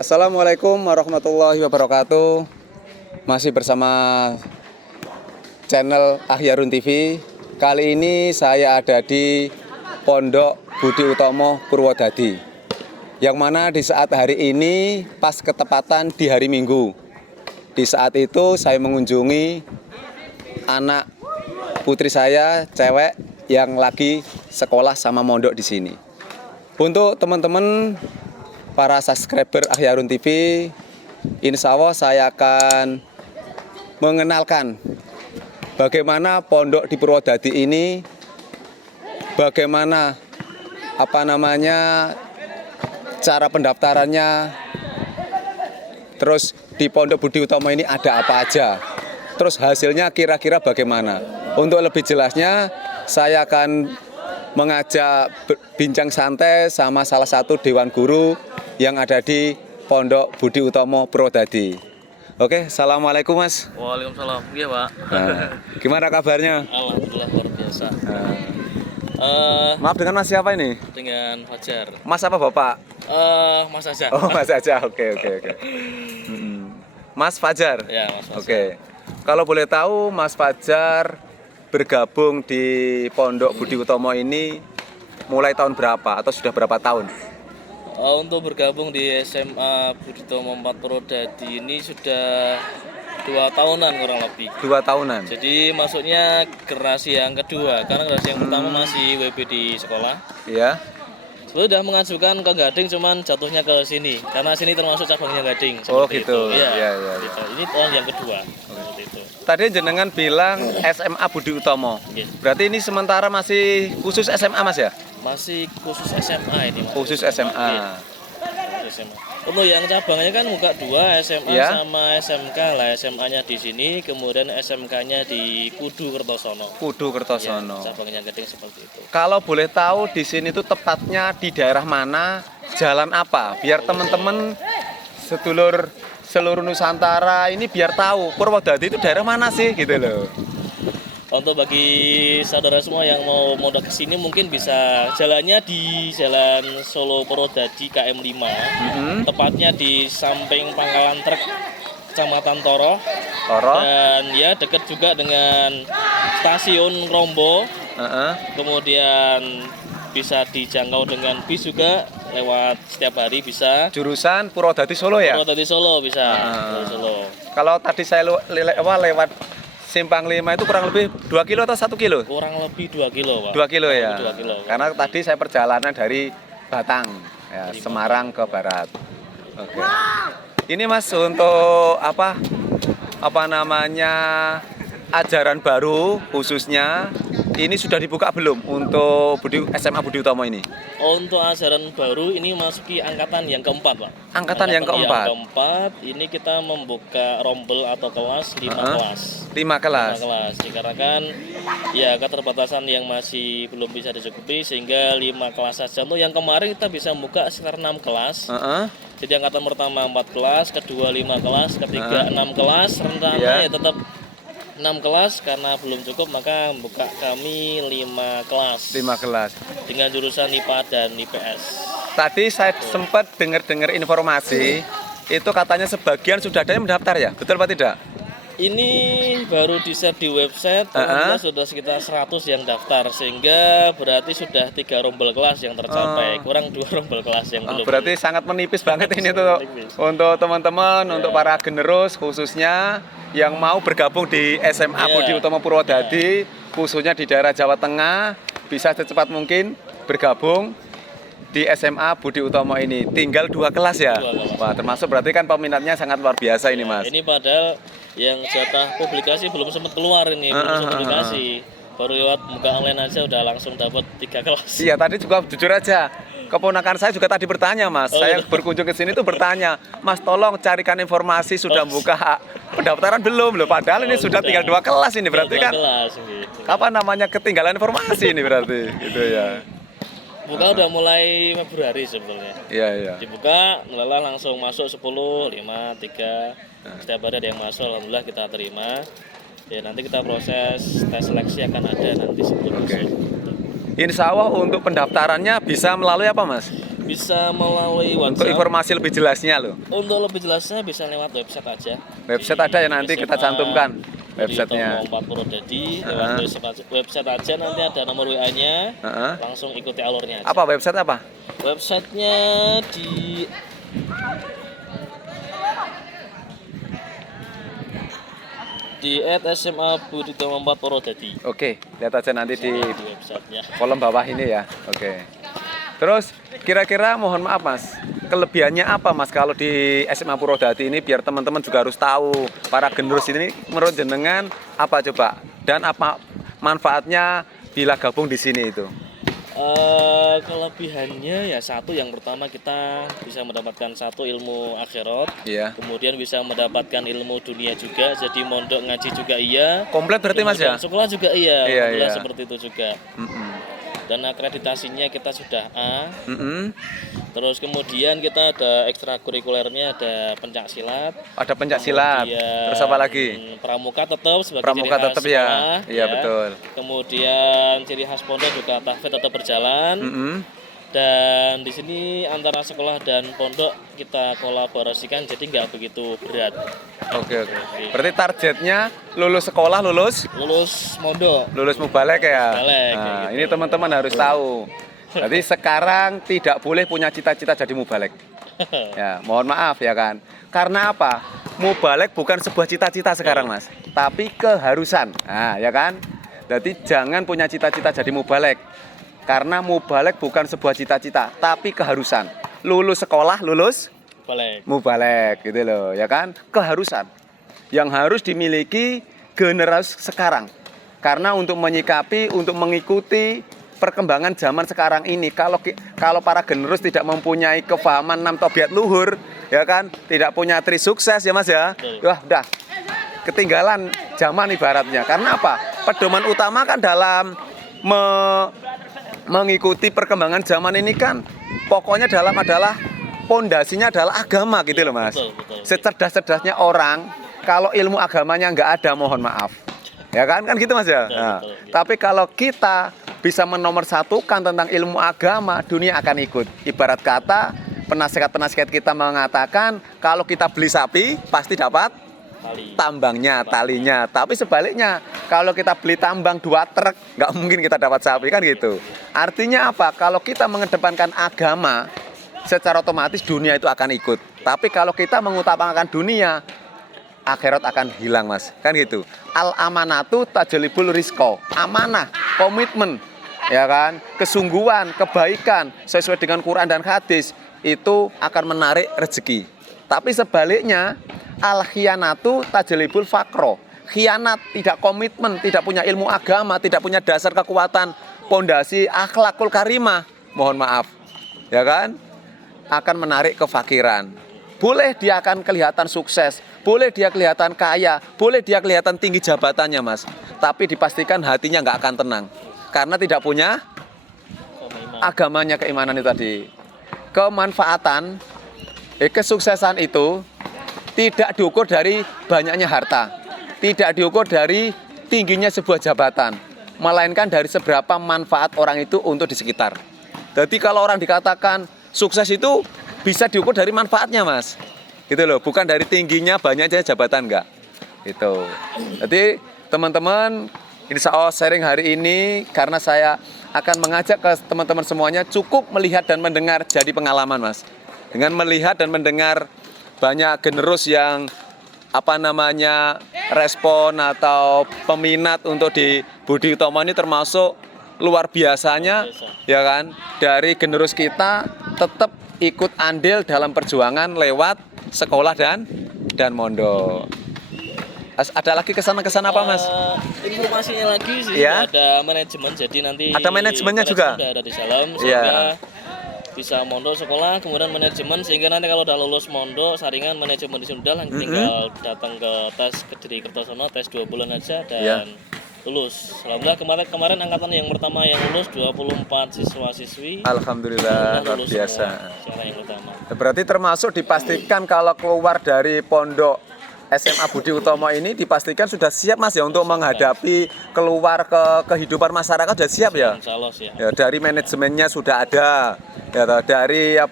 Assalamualaikum warahmatullahi wabarakatuh. Masih bersama channel Akhyarun TV. Kali ini saya ada di Pondok Budi Utomo Purwodadi, yang mana di saat hari ini pas ketepatan di hari Minggu. Di saat itu saya mengunjungi anak putri saya, cewek, yang lagi sekolah sama mondok di sini. Untuk teman-teman para subscriber Akhyarun TV, insya Allah saya akan mengenalkan bagaimana pondok di Purwodadi ini, bagaimana cara pendaftarannya, terus di Pondok Budi Utomo ini ada apa aja, terus hasilnya kira-kira bagaimana. Untuk lebih jelasnya, saya akan mengajak bincang santai sama salah satu dewan guru yang ada di Pondok Budi Utomo Purwodadi. Oke, assalamualaikum Mas. Waalaikumsalam. Iya Pak. Nah, gimana kabarnya? Alhamdulillah luar biasa. Maaf, dengan Mas siapa ini? Dengan Fajar. Mas apa Bapak? Mas Fajar. Oh, Mas aja. Oke. Mas Fajar. Ya, Mas Fajar. Oke. Kalau boleh tahu, Mas Fajar bergabung di Pondok Budi Utomo ini mulai tahun berapa atau sudah berapa tahun? Untuk bergabung di SMA Budi Utomo 4 Purwodadi ini sudah 2 tahunan kurang lebih. 2 tahunan. Jadi masuknya generasi yang kedua, karena generasi yang pertama masih WB di sekolah. Iya. Sudah mengajukan ke Gading, cuman jatuhnya ke sini karena sini termasuk cabangnya Gading. Oh seperti gitu. Itu. Ya, Iya. gitu. Ini tahun yang kedua. Seperti itu. Tadi jenengan bilang SMA Budi Utomo. Yes. Berarti ini sementara masih khusus SMA Mas ya? Masih khusus SMA ini Mas. Khusus SMA. Iya. Khusus SMA. Untuk yang cabangnya kan buka 2, SMA Iya. sama SMK lah. SMA-nya di sini, kemudian SMK-nya di Kudu Kertosono. Kudu Kertosono. Ya, cabangnya Gading seperti itu. Kalau boleh tahu di sini tuh tepatnya di daerah mana, jalan apa? Biar teman-teman sedulur seluruh Nusantara ini biar tahu Purwodadi itu daerah mana sih gitu loh. Untuk bagi saudara semua yang mau mondok ke sini mungkin bisa jalannya di Jalan Solo Purwodadi KM 5. Tepatnya di samping pangkalan truk Kecamatan Toro. Dan ya dekat juga dengan stasiun Rombo. Kemudian bisa dijangkau dengan bis juga, lewat setiap hari bisa. Jurusan Purwodadi Solo ya? Purwodadi Solo bisa. Solo. Kalau tadi saya lewat Simpang 5 itu kurang lebih 2 kilo atau 1 kilo? Kurang lebih 2 kilo, Pak. 2 kilo ya? 2 kilo. Karena tadi saya perjalanan dari Batang, ya, Semarang ke barat. Oke. Ini Mas untuk ajaran baru khususnya ini sudah dibuka belum untuk SMA Budi Utomo ini? Untuk ajaran baru ini masuki angkatan yang keempat, Pak. Angkatan yang keempat. Yang keempat ini kita membuka rombel atau kelas 5 kelas. 5 kelas. 5 kelas. Dikarenakan ya keterbatasan yang masih belum bisa dicukupi sehingga 5 kelas saja. Untuk yang kemarin kita bisa membuka sekitar 6 kelas. Jadi angkatan pertama 4 kelas, kedua 5 kelas, ketiga 6 kelas. Rencananya ya tetap 6 kelas, karena belum cukup maka membuka kami 5 kelas. 5 kelas. Dengan jurusan IPA dan IPS. Tadi saya sempat dengar informasi itu katanya sebagian sudah ada yang mendaftar ya, betul apa tidak? Ini baru di-share di website, alhamdulillah sudah sekitar 100 yang daftar, sehingga berarti sudah 3 rombel kelas yang tercapai, kurang 2 rombel kelas yang belum. Berarti sangat menipis banget ini tuh untuk teman-teman, untuk para generus khususnya yang mau bergabung di SMA Budi Utomo Purwodadi, khususnya di daerah Jawa Tengah, bisa secepat mungkin bergabung di SMA Budi Utomo ini. Tinggal 2 kelas ya? 2 kelas. Wah, termasuk berarti kan peminatnya sangat luar biasa ini Mas. Ini padahal yang jatah publikasi belum sempat keluar ini, belum sempat publikasi. Baru lewat buka online aja udah langsung dapat 3 kelas. Iya, tadi juga jujur aja. Keponakan saya juga tadi bertanya Mas, saya berkunjung ke sini tuh bertanya, Mas tolong carikan informasi sudah buka pendaftaran belum loh, padahal ini sudah tinggal 2 kelas ini berarti kan. Kelas, gitu. Apa namanya ketinggalan informasi ini berarti, gitu ya. Buka udah mulai Februari sebetulnya. Iya. Dibuka, melalah langsung masuk 10, 5, 3. Setiap hari ada yang masuk, alhamdulillah kita terima. Ya nanti kita proses tes seleksi akan ada nanti sebelum masuk. Insya Allah untuk pendaftarannya bisa melalui apa Mas? Bisa melalui Untuk WhatsApp. informasi lebih jelasnya loh. Untuk lebih jelasnya bisa lewat website aja. Website ada ya, nanti kita cantumkan websitenya. Budi Utomo 4 Purwodadi. Lewat website aja, nanti ada nomor WA-nya. Langsung ikuti alurnya aja. Apa website apa? Websitenya di @SMA Budi Utomo 4 Purwodadi. Oke, lihat aja nanti di Di websitenya. kolom bawah ini ya. Oke. Terus kira-kira mohon maaf Mas, kelebihannya apa Mas kalau di SMA Purwodadi ini biar teman-teman juga harus tahu para generus ini menurut jenengan apa coba dan apa manfaatnya bila gabung di sini itu? Kelebihannya ya satu, yang pertama kita bisa mendapatkan satu ilmu akhirat, Iya. kemudian bisa mendapatkan ilmu dunia juga, jadi mondok ngaji juga iya, Komplit berarti Mas ya? kemudian sekolah juga iya, Iya, alhamdulillah iya. seperti itu juga. Mm-mm. Dan akreditasinya kita sudah A. Mm-mm. Terus kemudian kita ada ekstrakurikulernya, ada pencak silat. Ada pencak silat. Kemudian Terus apa lagi? Pramuka tetap sebagai Pramuka ciri khas tetap ya. sekolah, Iya betul. Kemudian ciri khas pondok juga tahfidz tetap berjalan. Mm-mm. Dan di sini antara sekolah dan pondok kita kolaborasikan, jadi nggak begitu berat. Oke oke. Berarti targetnya lulus sekolah, lulus Mondok. mubalek ya. Mubalek, Nah, kayak gitu. ini teman-teman harus tahu. Jadi sekarang tidak boleh punya cita-cita jadi mubalek. Ya, mohon maaf ya kan. Karena apa? Mubalek bukan sebuah cita-cita sekarang Mas, tapi keharusan. Nah, ya kan? Jadi jangan punya cita-cita jadi mubalek. Karena mubalek bukan sebuah cita-cita, tapi keharusan. Lulus sekolah, lulus Boleh. mubalek gitu loh, ya kan? Keharusan yang harus dimiliki generasi sekarang. Karena untuk menyikapi, untuk mengikuti perkembangan zaman sekarang ini, kalau para generus tidak mempunyai kefahaman 6 tabiat luhur, ya kan? Tidak punya tri sukses ya Mas ya. Wah, udah ketinggalan zaman ibaratnya. Karena apa? Pedoman utama kan dalam mengikuti perkembangan zaman ini kan pokoknya adalah pondasinya adalah agama gitu loh Mas. Betul. Secerdas-cerdasnya orang kalau ilmu agamanya nggak ada, mohon maaf. Ya kan gitu Mas ya. Nah, betul. tapi kalau kita bisa menomorsatukan tentang ilmu agama, dunia akan ikut. Ibarat kata penasihat-penasihat kita mengatakan kalau kita beli sapi pasti dapat tambangnya, talinya. Tapi sebaliknya, kalau kita beli tambang 2 truk, nggak mungkin kita dapat sapi kan gitu. Artinya apa? Kalau kita mengedepankan agama, secara otomatis dunia itu akan ikut. Tapi kalau kita mengutamakan dunia, akhirat akan hilang Mas. Kan gitu. Al amanatu tajlibul rizqo. Amanah, komitmen, ya kan? Kesungguhan, kebaikan sesuai dengan Quran dan hadis itu akan menarik rezeki. Tapi sebaliknya, al khianatu tajlibul fakro. Khianat, tidak komitmen, tidak punya ilmu agama, tidak punya dasar kekuatan, pondasi akhlakul karimah, mohon maaf, ya kan, akan menarik kefakiran. Boleh dia akan kelihatan sukses, boleh dia kelihatan kaya, boleh dia kelihatan tinggi jabatannya Mas, tapi dipastikan hatinya nggak akan tenang karena tidak punya agamanya, keimanan itu tadi. Kemanfaatan, kesuksesan itu tidak diukur dari banyaknya harta, tidak diukur dari tingginya sebuah jabatan, melainkan dari seberapa manfaat orang itu untuk di sekitar. Jadi kalau orang dikatakan sukses itu bisa diukur dari manfaatnya Mas, gitu loh, bukan dari tingginya banyaknya jabatan, enggak gitu. Jadi teman-teman, insya Allah sharing hari ini karena saya akan mengajak ke teman-teman semuanya cukup melihat dan mendengar jadi pengalaman Mas. Dengan melihat dan mendengar banyak generus yang respon atau peminat untuk di Budi Utomo ini termasuk luar biasanya, ya kan, dari generus kita tetap ikut andil dalam perjuangan lewat sekolah dan mondok. Ada lagi kesan-kesan apa Mas? Informasinya lagi sih, Ya. ada manajemen, jadi nanti Ada manajemennya juga? sudah ada di dalam, Ya. sehingga bisa mondok sekolah, kemudian manajemen, sehingga nanti kalau udah lulus mondok saringan manajemen di sini udah tinggal datang ke tes Kediri Kertosono, tes 2 bulan aja dan Ya. lulus. Alhamdulillah kemarin angkatan yang pertama yang lulus 24 siswa-siswi. Alhamdulillah, luar lulus biasa. semua, secara yang utama. Berarti termasuk dipastikan kalau keluar dari pondok SMA Budi Utomo ini dipastikan sudah siap Mas ya untuk menghadapi keluar ke kehidupan masyarakat, sudah siap ya? Insya Allah siap. Ya, dari manajemennya sudah ada, ya toh. Dari 6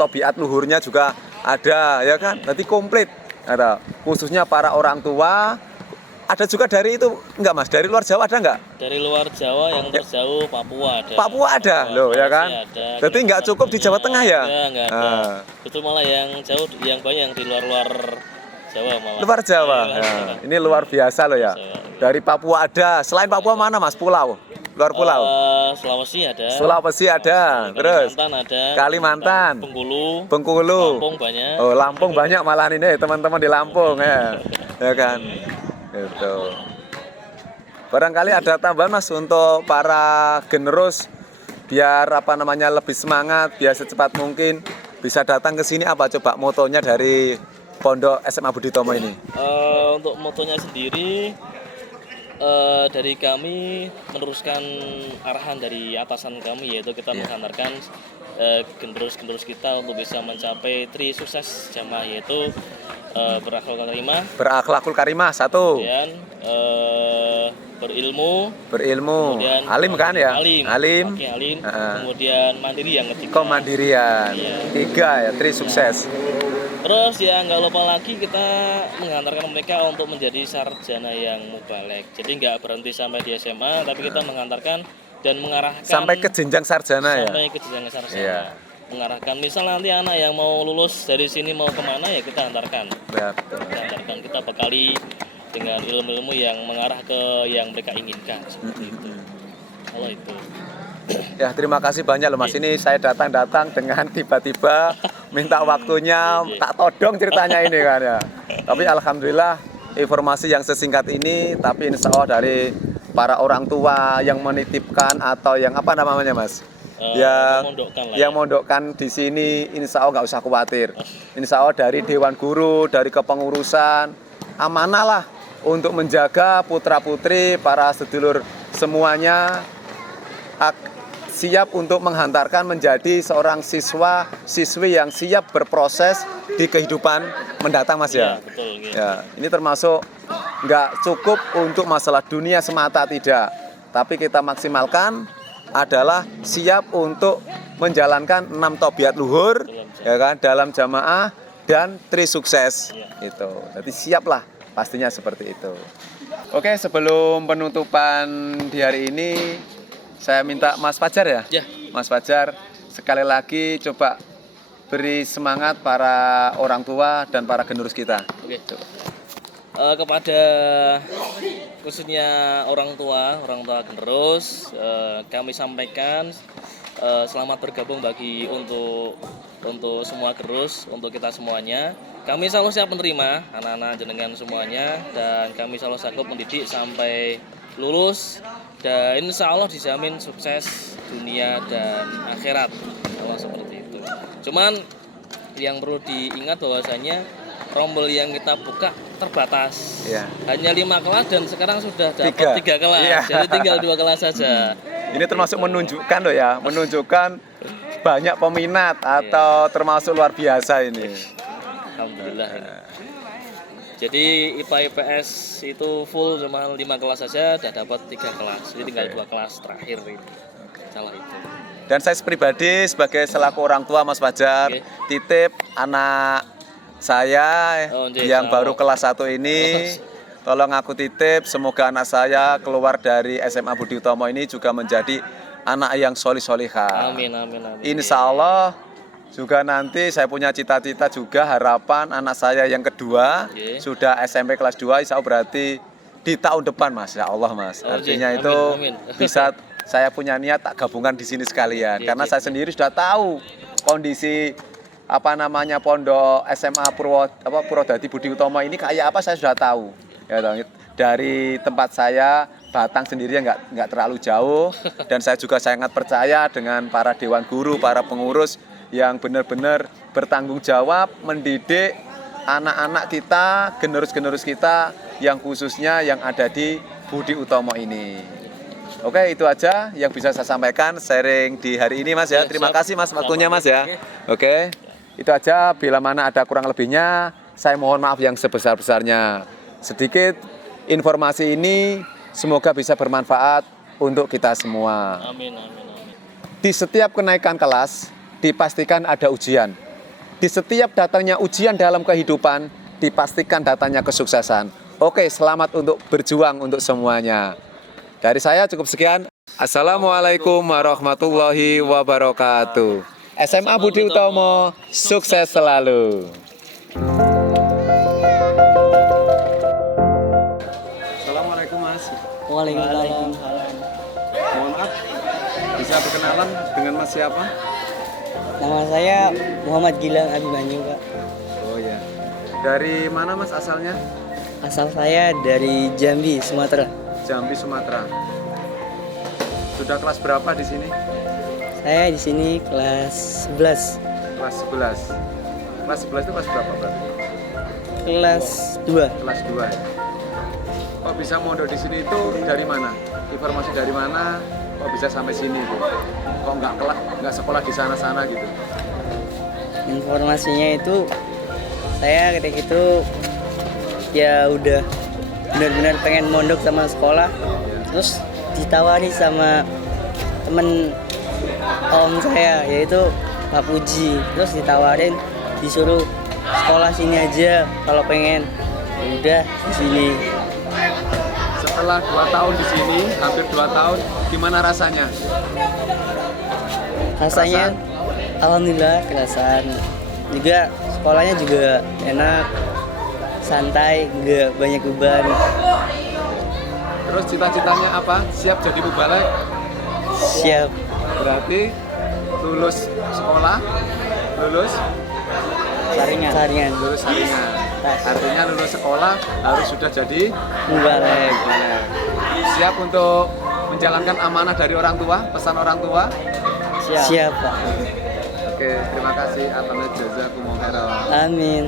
tabiat luhurnya juga ada, ya kan? Nanti komplit. Ya toh. Khususnya para orang tua, ada juga dari itu enggak Mas? Dari luar Jawa ada enggak? Dari luar Jawa yang terjauh Papua ada. Papua ada loh, ya kan? Ada. Jadi enggak cukup di Jawa Tengah ya? Enggak ada. Itu malah yang jauh, yang banyak yang di luar Jawa malah. Luar Jawa. Iya, Ya. Ini luar biasa loh ya. Dari Papua ada. Selain Papua mana Mas? Pulau? Luar pulau? Sulawesi ada. Sulawesi ada. Terus? Kalimantan ada. Kalimantan. Bengkulu. Bengkulu. Lampung banyak. Oh, Lampung banyak malah ini teman-teman di Lampung ya. Ya kan? Itu. Barangkali ada tambahan Mas untuk para generus biar lebih semangat, biar secepat mungkin bisa datang ke sini, apa coba motonya dari Pondok SMA Budi Utomo ini? Untuk motonya sendiri dari kami meneruskan arahan dari atasan kami, yaitu kita menghantarkan generus-generus kita untuk bisa mencapai tri sukses jamaah, yaitu berakhlakul karimah satu, kemudian berilmu, kemudian alim kan ya, alim, kemudian mandiri yang ketiga, kemandirian, tiga ya, tri sukses. Terus ya nggak lupa lagi kita menghantarkan mereka untuk menjadi sarjana yang mubalek. Jadi nggak berhenti sampai di SMA, tapi kita menghantarkan dan mengarahkan sampai ke jenjang sarjana ya. Sampai ke jenjang sarjana. Iya. Mengarahkan, misal nanti anak yang mau lulus dari sini mau kemana ya kita hantarkan. Betul. Kita hantarkan, kita bekali dengan ilmu-ilmu yang mengarah ke yang mereka inginkan seperti itu. Kalau itu. Ya, terima kasih banyak loh Mas. Ini saya datang dengan tiba-tiba minta waktunya, tak todong ceritanya ini kan ya. Tapi alhamdulillah informasi yang sesingkat ini, tapi insya Allah dari para orang tua yang menitipkan atau yang apa namanya Mas? Yang mondokkan di sini, insya Allah nggak usah khawatir. Insya Allah dari Dewan Guru, dari kepengurusan, amanah lah untuk menjaga putra-putri, para sedulur semuanya siap untuk menghantarkan menjadi seorang siswi yang siap berproses di kehidupan mendatang Mas ya. Betul, gitu. Ya, ini termasuk nggak cukup untuk masalah dunia semata, tidak. Tapi kita maksimalkan adalah siap untuk menjalankan 6 tabiat luhur ya kan, dalam jamaah dan tri sukses itu. Jadi siaplah pastinya seperti itu. Oke, sebelum penutupan di hari ini saya minta Mas Fajar ya. Mas Fajar sekali lagi coba beri semangat para orang tua dan para generus kita. Oke. Kepada khususnya orang tua generus, kami sampaikan selamat bergabung bagi untuk semua generus, untuk kita semuanya. Kami selalu siap menerima anak-anak jenengan semuanya, dan kami selalu sanggup mendidik sampai lulus, dan insya Allah dijamin sukses dunia dan akhirat. Allah seperti itu. Cuman yang perlu diingat bahwasanya rombel yang kita buka terbatas. Hanya 5 kelas dan sekarang sudah dapat 3 kelas. Jadi tinggal 2 kelas saja. Ini termasuk menunjukkan loh ya, menunjukkan banyak peminat atau termasuk luar biasa ini. Alhamdulillah. Jadi IPA IPS itu full, cuma 5 kelas saja sudah dapat 3 kelas. Jadi tinggal 2 kelas terakhir ini. Salah itu. Dan saya pribadi sebagai selaku orang tua Mas Fajar, titip anak saya yang baru kelas 1 ini, tolong aku titip, semoga anak saya keluar dari SMA Budi Utomo ini juga menjadi anak yang solih-solihah. Amin. Insya Allah juga nanti saya punya cita-cita juga, harapan anak saya yang kedua sudah SMP kelas 2, insya Allah berarti di tahun depan Mas, ya Allah Mas. Artinya itu bisa saya punya niat tak gabungan di sini sekalian, karena saya sendiri sudah tahu kondisi pondok SMA Purwodadi Budi Utomo ini kayak apa, saya sudah tahu. Ya, dari tempat saya Batang sendiri nggak terlalu jauh, dan saya juga sangat percaya dengan para dewan guru, para pengurus yang benar-benar bertanggung jawab mendidik anak-anak kita, generus-generus kita yang khususnya yang ada di Budi Utomo ini. Oke, itu aja yang bisa saya sampaikan sharing di hari ini Mas ya. Terima kasih Mas waktunya Mas ya. Oke, itu aja. Bila mana ada kurang lebihnya, saya mohon maaf yang sebesar-besarnya. Sedikit informasi ini semoga bisa bermanfaat untuk kita semua. Amin, amin, amin. Di setiap kenaikan kelas, dipastikan ada ujian. Di setiap datangnya ujian dalam kehidupan, dipastikan datangnya kesuksesan. Oke, selamat untuk berjuang untuk semuanya. Dari saya cukup sekian. Assalamualaikum warahmatullahi wabarakatuh. SMA Budi Utomo, sukses selalu. Assalamualaikum Mas. Waalaikumsalam. Mohon maaf, bisa berkenalan dengan Mas siapa? Nama saya Muhammad Gilang Abimanyu, Pak. Oh ya. Dari mana Mas asalnya? Asal saya dari Jambi, Sumatera. Jambi, Sumatera. Sudah kelas berapa di sini? Saya di sini kelas 11. Kelas 11. Kelas 11 itu kelas berapa berarti? Kelas 2. Kelas 2. Kok bisa mondok di sini itu dari mana? Informasi dari mana? Kok bisa sampai sini gitu? Kok nggak sekolah di sana-sana gitu? Informasinya itu saya ketika itu ya udah benar-benar pengen mondok sama sekolah. Terus ditawari sama temen om saya yaitu Pak Puji. Terus ditawarin disuruh sekolah sini aja kalau pengen. Ya udah di sini. Setelah 2 tahun di sini, hampir 2 tahun, gimana rasanya? Rasanya alhamdulillah kerasan. Juga sekolahnya juga enak, santai, nggak banyak beban. Terus cita-citanya apa? Siap jadi mubalek? Siap. Berarti lulus sekolah, lulus Saringan. lulus saringan. Artinya lulus sekolah harus sudah jadi Mubalek. mubalek. Siap untuk menjalankan amanah dari orang tua, pesan orang tua? Siap, Pak. Oke, terima kasih atas jazakumullah khairan. Amin.